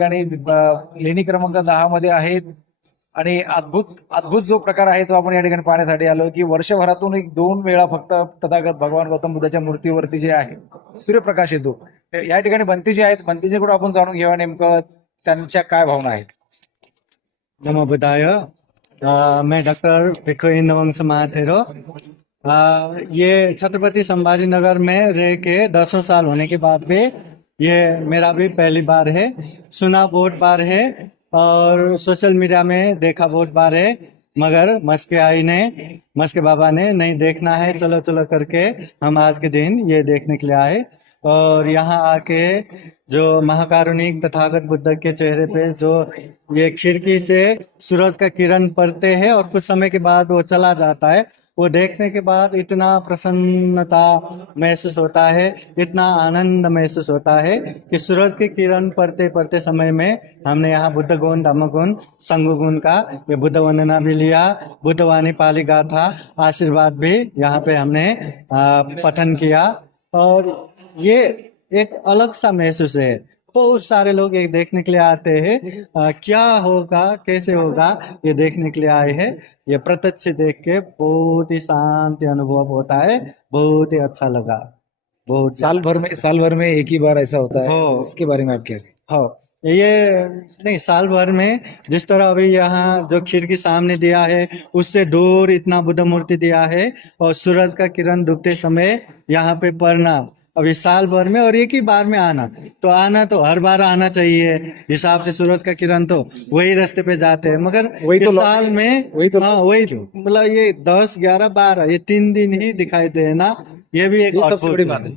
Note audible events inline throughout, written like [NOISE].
ठिकाणी लेणी क्रमांक दहा मध्ये आहेत. आणि अद्भुत अद्भुत जो प्रकार आहे तो आपण या ठिकाणी पाहण्यासाठी आलो की वर्षभरातून एक दोन वेळा फक्त तथागत भगवान गौतम बुद्धाच्या मूर्तीवरती जे आहे सूर्यप्रकाश येतो. या ठिकाणी बंती जे आहेत बंतीचे कुठं आपण जाणून घेऊया नेमकं? त्यांच्या काय भावना आहेत? नमो बुद्धाय मैं डॉक्टर भिखोई नवंग समाथेरो ये छत्रपति संभाजी नगर में रह के दसों साल होने के बाद भी ये मेरा भी पहली बार है। सुना बहुत बार है और सोशल मीडिया में देखा बहुत बार है, मगर मस्के आई ने, मस्के बाबा ने नहीं देखना है। चलो चलो करके हम आज के दिन ये देखने के लिए आए। और यहाँ आके जो महाकारुणिक तथागत बुद्ध के चेहरे पे जो ये खिड़की से सूरज का किरण पड़ते हैं और कुछ समय के बाद वो चला जाता है, वो देखने के बाद इतना प्रसन्नता महसूस होता है, इतना आनंद महसूस होता है कि सूरज के किरण पड़ते पड़ते समय में हमने यहाँ बुद्ध गुण धम्म गुण संग गुण का ये बुद्ध वंदना भी लिया, बुद्धवाणी पाली गाथा, आशीर्वाद भी यहाँ पे हमने पठन किया और ये एक अलग सा महसूस है। बहुत सारे लोग ये देखने के लिए आते हैं क्या होगा कैसे होगा ये देखने के लिए आए हैं। ये प्रत्यक्ष देख के बहुत ही शांति अनुभव होता है बहुत ही अच्छा लगा। बहुत साल भर में साल भर में एक ही बार ऐसा होता है। इसके बारे में आप क्या कहें? हाँ। ये नहीं साल भर में जिस तरह अभी यहाँ जो खिड़की सामने दिया है उससे दूर इतना बुद्ध मूर्ति दिया है और सूरज का किरण डूबते समय यहाँ पे पड़ना अभी साल भर में और एक ही बार में आना। तो आना तो हर बार आना चाहिए। हिसाब से सूरज का किरण तो वही रास्ते पे जाते हैं। मगर वही तो साल में वही तो हाँ वही मतलब ये दस ग्यारह बारह ये तीन दिन ही दिखाई देना ये भी एक सबसे बड़ी बात है।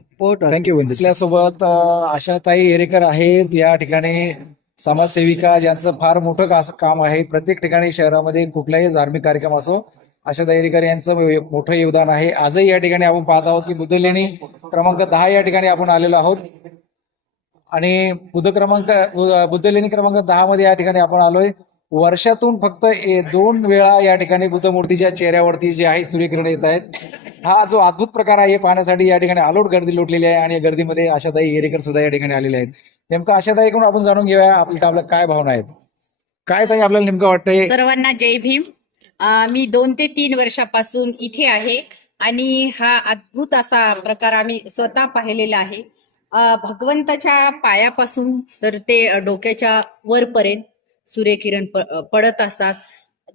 थँक्यू आपल्यासोबत आशाताई एरेकर आहेत. या ठिकाणी समाजसेविका ज्यांचं फार मोठं काम आहे. प्रत्येक ठिकाणी शहरामध्ये कुठलाही धार्मिक कार्यक्रम असो आशाताई एरेकर यांचं मोठं योगदान आहे. आजही या ठिकाणी आपण पाहत आहोत की बुद्ध लेणी क्रमांक दहा या ठिकाणी आपण आलेलो आहोत. आणि बुद्ध क्रमांक बुद्ध लेणी क्रमांक दहा मध्ये या ठिकाणी आपण आलोय. वर्षातून फक्त दोन वेळा या ठिकाणी बुद्ध मूर्तीच्या चेहऱ्यावरती जे आहे सूर्यकिरण येत आहेत. हा जो अद्भुत प्रकार आहे हे पाहण्यासाठी या ठिकाणी आलोट गर्दी लोटलेली आहे आणि या गर्दीमध्ये आशाताई येरेकर सुद्धा या ठिकाणी आलेले आहेत. नेमकं आशाताईकडून आपण जाणून घेऊया आपल्या आपल्या काय भावना आहेत. काय ताई आपल्याला नेमकं वाटतंय? सर्वांना जय भीम. मी दोन ते तीन वर्षापासून इथे आहे आणि हा अद्भुत असा प्रकार आम्ही स्वतः पाहिलेला आहे. भगवंताच्या पायापासून तर ते डोक्याच्या वरपर्यंत सूर्यकिरण प- पडत असतात.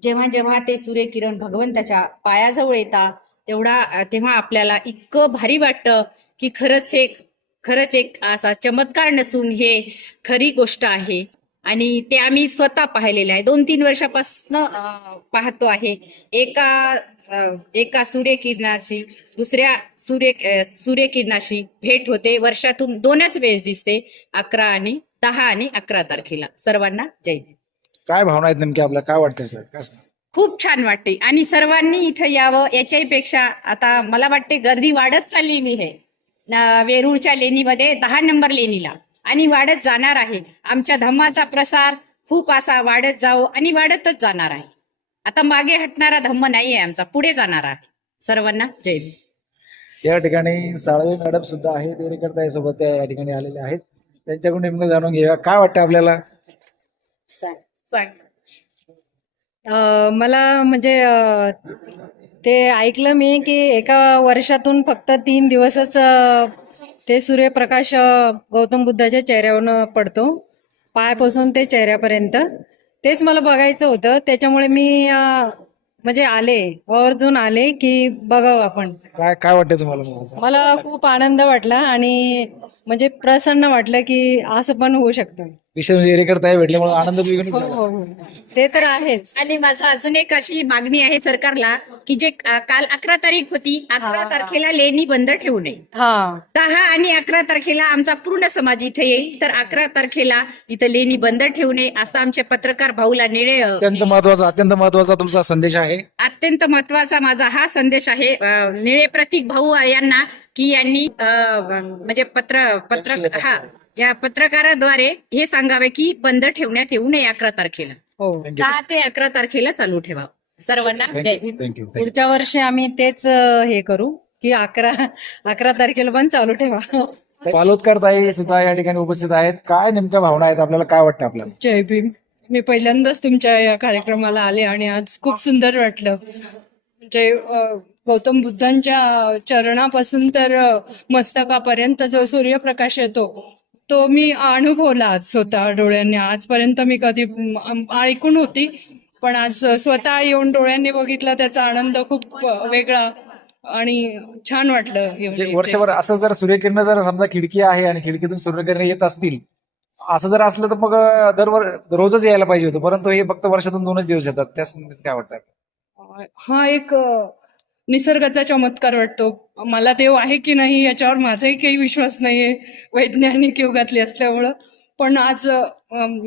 जेव्हा जेव्हा ते सूर्यकिरण भगवंताच्या पायाजवळ येतात तेवढा तेव्हा आपल्याला इतकं भारी वाटतं की खरंच हे खरंच एक असा चमत्कार नसून हे खरी गोष्ट आहे. आणि ते आम्ही स्वतः पाहिलेले आहे. दोन तीन वर्षापासून पाहतो आहे. एका एका सूर्यकिरणाशी दुसऱ्या सूर्य सूर्यकिरणाशी भेट होते. वर्षातून दोनच वेळेस दिसते अकरा आणि दहा आणि अकरा तारखेला. सर्वांना जय. काय भावना आहेत नेमक्या आपल्या? काय वाटतंय? खूप छान वाटते. आणि सर्वांनी इथं यावं याच्याही पेक्षा आता मला वाटते गर्दी वाढत चाललेली आहे. वेरूळच्या लेणीमध्ये दहा नंबर लेणीला. आणि वाढत जाणार आहे. आमच्या धम्माचा प्रसार खूप असा वाढत जावं आणि वाढतच जाणार आहे. आता मागे हटणारा धम्म नाही आहे आमचा पुढे जाणार आहे. सर्वांना जय भीम. या ठिकाणी साळवे मॅडम सुद्धा आहेत एरेकर ताई सोबत त्या या ठिकाणी आलेल्या आहेत. त्यांच्याकडून नेमकं जाणून घेऊया. काय वाटतं आपल्याला? सांग अ, मला म्हणजे ते ऐकलं मी की एका वर्षातून फक्त तीन दिवसच ते सूर्यप्रकाश गौतम बुद्धाच्या चेहऱ्यावरून पडतो. पायापासून ते चेहऱ्यापर्यंत. तेच मला बघायचं होतं. त्याच्यामुळे मी म्हणजे आले आवर्जून आले की बघावं आपण. काय काय वाटतं तुम्हाला? मला खूप आनंद वाटला आणि म्हणजे प्रसन्न वाटलं की असं पण होऊ शकतं. विशेष म्हणजे एरेकर ताई भेटल्यामुळे आनंद द्विगुणित झाला हो हो. ते तर आहेच. आणि माझं अजून एक अशी मागणी आहे सरकारला की जे काल अकरा तारीख होती अकरा हा. तारखेला लेणी बंद ठेवू नये. हा. दहा आणि अकरा तारखेला आमचा पूर्ण समाज इथे येईल तर अकरा तारखेला इथं लेणी बंद ठेवू नये असं आमचे पत्रकार भाऊला निळे अत्यंत महत्त्वाचा अत्यंत महत्त्वाचा तुमचा संदेश आहे. अत्यंत महत्त्वाचा माझा हा संदेश आहे. अ, निळे प्रतीक भाऊ यांना की यांनी अ, म्हणजे पत्र पत्र हा या पत्रकाराद्वारे हे सांगावे की बंद ठेवण्यात येऊ नये अकरा तारखेला. हो. दहा ते अकरा तारखेला चालू ठेवा सर्वांना जय भीम. थँक्यू पुढच्या वर्षी आम्ही तेच अ, हे करू की अकरा अकरा तारखेला पण चालू ठेवा पालोदकर ताई सुद्धा या ठिकाणी उपस्थित आहेत. काय नेमक्या भावना आहेत? आपल्याला काय वाटतं आपल्याला? जय भीम. मी पहिल्यांदाच तुमच्या या कार्यक्रमाला आले आणि आज खूप सुंदर वाटलं. म्हणजे अ, गौतम बुद्धांच्या चरणापासून तर अ, मस्तकापर्यंत जो सूर्यप्रकाश येतो तो मी अनुभवला स्वतः डोळ्यांनी आजपर्यंत मी कधी ऐकून होती पण आज स्वतः येऊन डोळ्यांनी बघितला त्याचा आनंद खूप वेगळा आणि छान वाटलं म्हणजे. वर्षभर असं जर सूर्यकिरण जर समजा खिडकी आहे आणि खिडकीतून सूर्यकिरण येत असतील असं जर असलं तर मग दरवर रोजच यायला पाहिजे होतं परंतु हे फक्त वर्षातून दोनच दिवस येतात त्या संबंधित काय वाटतं हा एक निसर्गाचा चमत्कार वाटतो. मला देव आहे की नाही याच्यावर माझाही काही विश्वास नाहीये. वैज्ञानिक युगातली असल्यामुळं. पण आज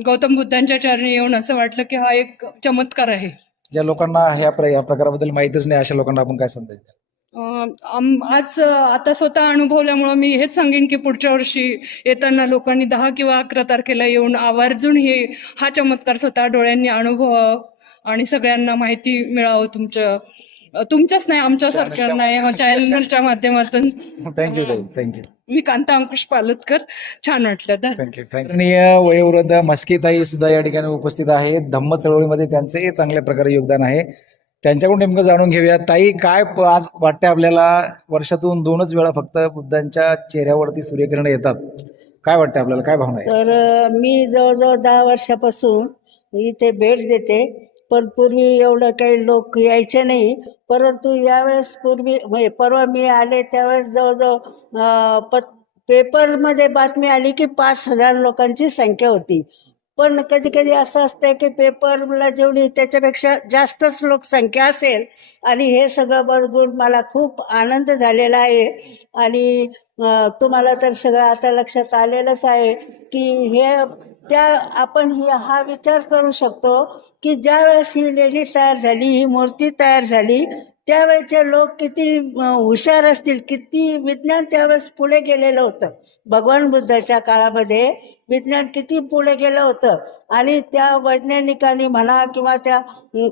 गौतम बुद्धांच्या चरणी येऊन असं वाटलं की हा एक चमत्कार आहे. ज्या लोकांना ह्या प्रकाराबद्दल माहितच नाही अशा लोकांना आपण काय संदेश आज आता स्वतः अनुभवल्यामुळं मी हेच सांगेन की पुढच्या वर्षी येताना लोकांनी दहा किंवा अकरा तारखेला येऊन आवर्जून हे हा चमत्कार स्वतः डोळ्यांनी अनुभवावं आणि सगळ्यांना माहिती मिळावं तुमच्या तुमच्याच नाही आमच्या सरकारना या चॅनलच्या माध्यमातून. थँक्यू थँक्यू मी कांता अंकुश पालतकर. छान वाटलं धन्यवाद थँक्यू थँक्यू वयोवृद्ध मस्कीताई सुद्धा या ठिकाणी उपस्थित आहेत. धम्म चळवळीमध्ये त्यांचे चांगल्या प्रकारे योगदान आहे. त्यांच्याकडून नेमकं जाणून घेऊया. ताई काय आज वाटते आपल्याला? वर्षातून दोनच वेळा फक्त बुद्धांच्या चेहऱ्यावरती सूर्यकिरण येतात. काय वाटतं आपल्याला? काय भावना आहे? तर मी जवळजवळ दहा वर्षापासून इथे भेट देते. पण पूर्वी एवढं काही लोक यायचे नाही. परंतु यावेळेस पूर्वी म्हणजे परवा मी आले त्यावेळेस जवळजवळ पत पेपरमध्ये बातमी आली की पाच हजार लोकांची संख्या होती. पण कधी कधी असं असतं की पेपरला जेवढी त्याच्यापेक्षा जास्तच लोकसंख्या असेल आणि हे सगळं बघून मला खूप आनंद झालेला आहे. आणि तुम्हाला तर सगळं आता लक्षात आलेलंच आहे की हे त्या आपण ही हा विचार करू शकतो की ज्या वेळेस ही लेणी तयार झाली ही मूर्ती तयार झाली त्यावेळेचे लोक किती हुशार असतील किती विज्ञान त्यावेळेस पुढे गेलेलं होतं. भगवान बुद्धाच्या काळामध्ये विज्ञान किती पुढे गेलं होतं. आणि त्या वैज्ञानिकांनी म्हणा किंवा त्या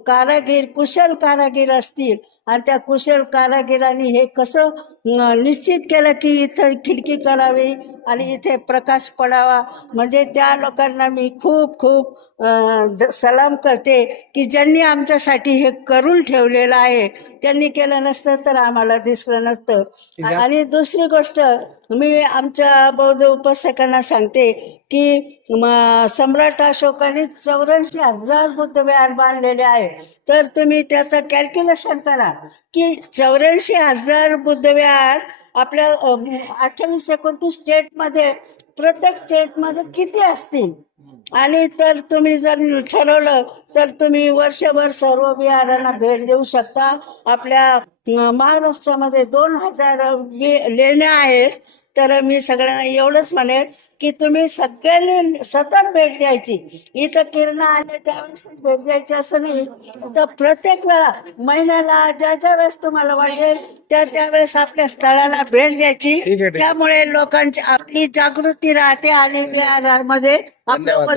कारागीर कुशल कारागीर असतील आणि त्या कुशल कारागिरांनी हे कसं निश्चित केलं की इथं खिडकी करावी आणि इथे प्रकाश पडावा. म्हणजे त्या लोकांना मी खूप खूप सलाम करते की ज्यांनी आमच्यासाठी हे करून ठेवलेलं आहे त्यांनी केलं नसतं तर आम्हाला दिसलं नसतं. आणि दुसरी गोष्ट मी आमच्या बौद्ध उपासकांना सांगते की सम्राट अशोकाने चौऱ्याऐंशी हजार बुद्धविहार बांधलेले आहे. तर तुम्ही त्याचं कॅल्क्युलेशन करा की चौऱ्याऐंशी हजार बुद्धविहार आपल्या अठ्ठावीस एकोणतीस स्टेटमध्ये प्रत्येक स्टेटमध्ये किती असतील? आणि तर तुम्ही जर ठरवलं तर तुम्ही वर्षभर सर्व विहारांना भेट देऊ शकता. आपल्या महाराष्ट्रामध्ये दोन हजार लेण्या आहेत. तर मी सगळ्यांना एवढंच म्हणेन की तुम्ही सगळ्यांनी सतत भेट द्यायची. इथं किरणा आले त्यावेळेस भेट द्यायची असं नाही. तर प्रत्येक वेळा महिन्याला ज्या ज्या वेळेस तुम्हाला वाटेल त्या त्यावेळेस आपल्या स्थळाला भेट द्यायची. त्यामुळे लोकांची आपली जागृती राहते आणि आपलं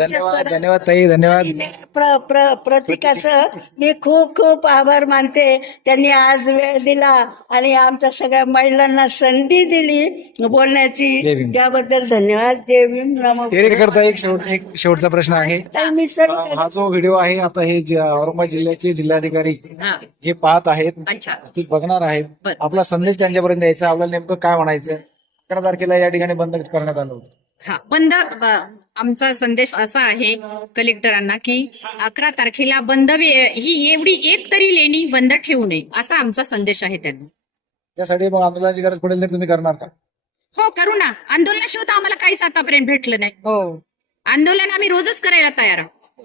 धन्यवाद ताई धन्यवाद. प्र प्र प्रतीकाचं मी खूप खूप आभार मानते. त्यांनी आज वेळ दिला आणि आमच्या सगळ्या महिलांना संधी दिली बोलण्याची. त्याबद्दल धन्यवाद. जय भीम करता एक शेवट एक शेवटचा प्रश्न आहे. ताई, मी चल हा जो व्हिडिओ आहे आता हे जे औरंगाबाद जिल्ह्याचे जिल्हाधिकारी हे. पाहत आहेत अच्छा. ते बघणार आहेत. बरं. आपला संदेश त्यांच्यापर्यंत द्यायचा. आपल्याला नेमकं काय म्हणायचं अकरा तारखेला या ठिकाणी बंद करण्यात आलं होतं. हा बंद ब- आमचा संदेश असा आहे कलेक्टरांना की अकरा तारखेला बंद वे- ही एवढी एक तरी लेणी बंद ठेवू नये असा आमचा संदेश आहे त्यांना. त्यासाठी मग आंदोलनाची गरज पडेल तर तुम्ही करणार का? हो करू ना. आंदोलनाशिवाय तर आम्हाला काहीच आतापर्यंत भेटलं नाही. हो. आंदोलन आम्ही रोजच करायला तयार आहोत.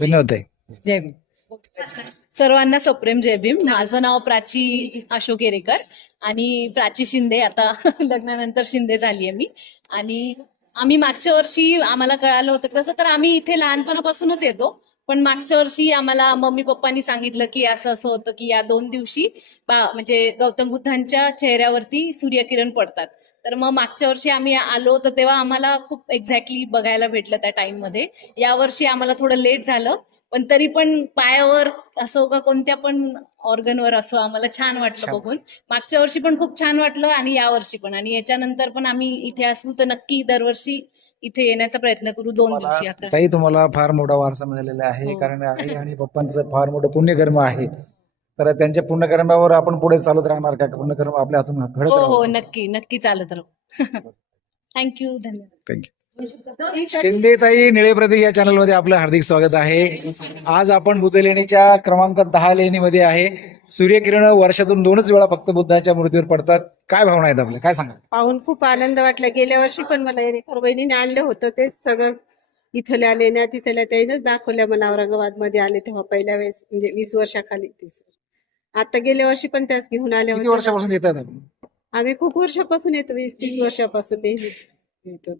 धन्यवाद ताई जय भीम. सर्वांना सप्रेम जय भीम. माझं नाव प्राची अशोक येरेकर आणि प्राची शिंदे आता [LAUGHS] लग्नानंतर शिंदे झाली आहे मी. आणि आम्ही मागच्या वर्षी आम्हाला कळालं होतं कसं तर आम्ही इथे लहानपणापासूनच येतो. पण मागच्या वर्षी आम्हाला मम्मी पप्पांनी सांगितलं की असं असं होतं की या दोन दिवशी बा- म्हणजे गौतम बुद्धांच्या चेहऱ्यावरती सूर्यकिरण पडतात. तर मग मागच्या वर्षी आम्ही आलो तर तेव्हा आम्हाला खूप एक्झॅक्टली बघायला भेटलं त्या टाइममध्ये. या वर्षी आम्हाला थोडं लेट झालं पण तरी पण पायावर असो का कोणत्या पण ऑर्गनवर असो आम्हाला छान वाटलं. बघून. मागच्या वर्षी पण खूप छान वाटलं आणि या वर्षी पण. आणि याच्यानंतर पण आम्ही इथे असू तर नक्की दरवर्षी इथे येण्याचा प्रयत्न करू दोन दिवशी ताई तुम्हाला फार मोठा वारसा मिळालेला आहे. हो. कारण आई आणि पप्पांचं फार मोठं पुण्यकर्म आहे. तर त्यांच्या पुण्यकर्मावर आपण पुढे चालत राहणार का? पुण्यकर्म आपल्या हातून घडत हो हो नक्की नक्की चालत राहू. [LAUGHS] थँक्यू धन्यवाद. शिंदे ताई निळे प्रतीक या चॅनलमध्ये आपलं हार्दिक स्वागत आहे. आज आपण बुद्ध लेणीच्या क्रमांक दहा लेणीमध्ये आहे. सूर्यकिरण वर्षातून दोनच वेळा फक्त बुद्धाच्या मूर्तीवर पडतात. काय भावना आहेत आपल्या? काय सांगा पाहून खूप आनंद वाटला. गेल्या वर्षी पण मला बहिणीने आणलं होतं. तेच सगळं इथल्या लेण्या तिथल्या त्यानेच दाखवल्या. मला औरंगाबादमध्ये आले तेव्हा पहिल्या वेळेस म्हणजे वीस वर्षाखाली तीस आता गेल्या वर्षी पण त्याच घेऊन आल्या किती होत्या. वर्षापासून येतात आपण? आम्ही खूप वर्षापासून येतो वीस तीस वर्षापासून नेहमीच येतो.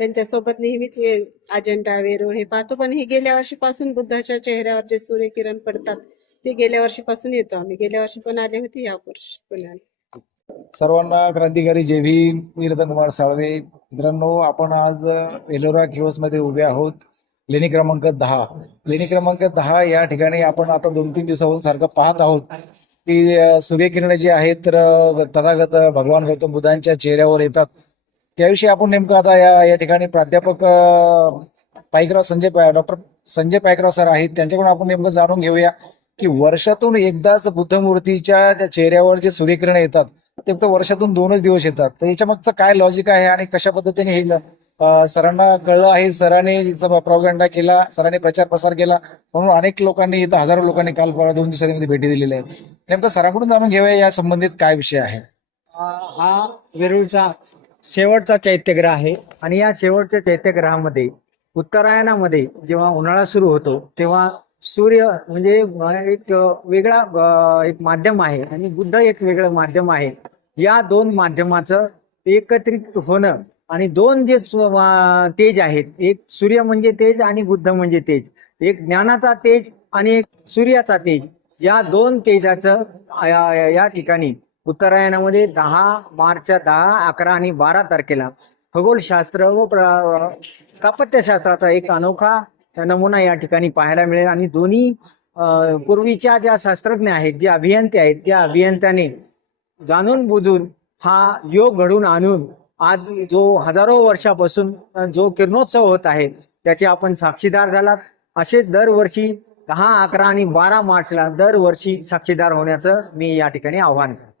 त्यांच्यासोबत नेहमीच हे अजंठा वेरूळ हे पाहतो पण हे गेल्या वर्षीपासून बुद्धाच्या चेहऱ्यावर जे सूर्यकिरण पडतात ते गेल्या वर्षीपासून येतो आम्ही. गेल्या वर्षी पण आले होते या वर्षी पण आले. सर्वांना क्रांतिकारी भीम मी रतनकुमार साळवे. मित्रांनो आपण आज एलोरा किओसमध्ये उभे आहोत. लेणी क्रमांक दहा. लेणी क्रमांक दहा या ठिकाणी आपण आता दोन तीन दिवसाहून सारखं पाहत आहोत की सूर्यकिरण जे आहेत तर तथागत भगवान गौतम बुद्धांच्या चेहऱ्यावर येतात. त्याविषयी आपण नेमकं आता या या ठिकाणी प्राध्यापक पायकराव संजय डॉक्टर संजय पायकराव सर आहेत. त्यांच्याकडून आपण नेमकं जाणून घेऊया की वर्षातून एकदाच बुद्ध मूर्तीच्या त्या चेहऱ्यावर जे सूर्यकिरण येतात ते फक्त वर्षातून दोनच दिवस येतात. तर याच्या मागचं काय लॉजिक आहे आणि कशा पद्धतीने हे सरांना कळलं आहे सरांनी प्रोगंडा केला सरांनी प्रचार प्रसार केला. म्हणून अनेक लोकांनी इथं हजारो लोकांनी काल परवा दोन दिवसांमध्ये भेटी दिलेल्या आहे नेमकं सरांकडून जाणून घेऊया या संबंधित काय विषय आहे. हा वेरूळचा शेवटचा चैत्यग्रह आहे. आणि या शेवटच्या चैत्यग्रहामध्ये उत्तरायणामध्ये जेव्हा उन्हाळा सुरू होतो तेव्हा सूर्य म्हणजे एक वेगळा एक माध्यम आहे. आणि बुद्ध एक वेगळं माध्यम आहे. या दोन माध्यमाचं एकत्रित होणं आणि दोन जे तेज आहेत एक सूर्य म्हणजे तेज आणि बुद्ध म्हणजे तेज. एक ज्ञानाचा तेज आणि एक सूर्याचा तेज. या दोन तेजाचं या ठिकाणी उत्तरायणामध्ये दहा मार्चच्या दहा अकरा आणि बारा तारखेला खगोलशास्त्र व स्थापत्यशास्त्राचा एक अनोखा नमुना या ठिकाणी पाहायला मिळेल. आणि दोन्ही पूर्वीच्या ज्या शास्त्रज्ञ आहेत जे अभियंते आहेत त्या अभियंत्याने जाणून बुजून हा योग घडून आणून आज जो हजारो वर्षापासून जो किरणोत्सव होत आहे त्याचे आपण साक्षीदार झालात. असेच दरवर्षी दहा अकरा आणि बारा मार्चला दरवर्षी साक्षीदार होण्याचं मी या ठिकाणी आव्हान करतो.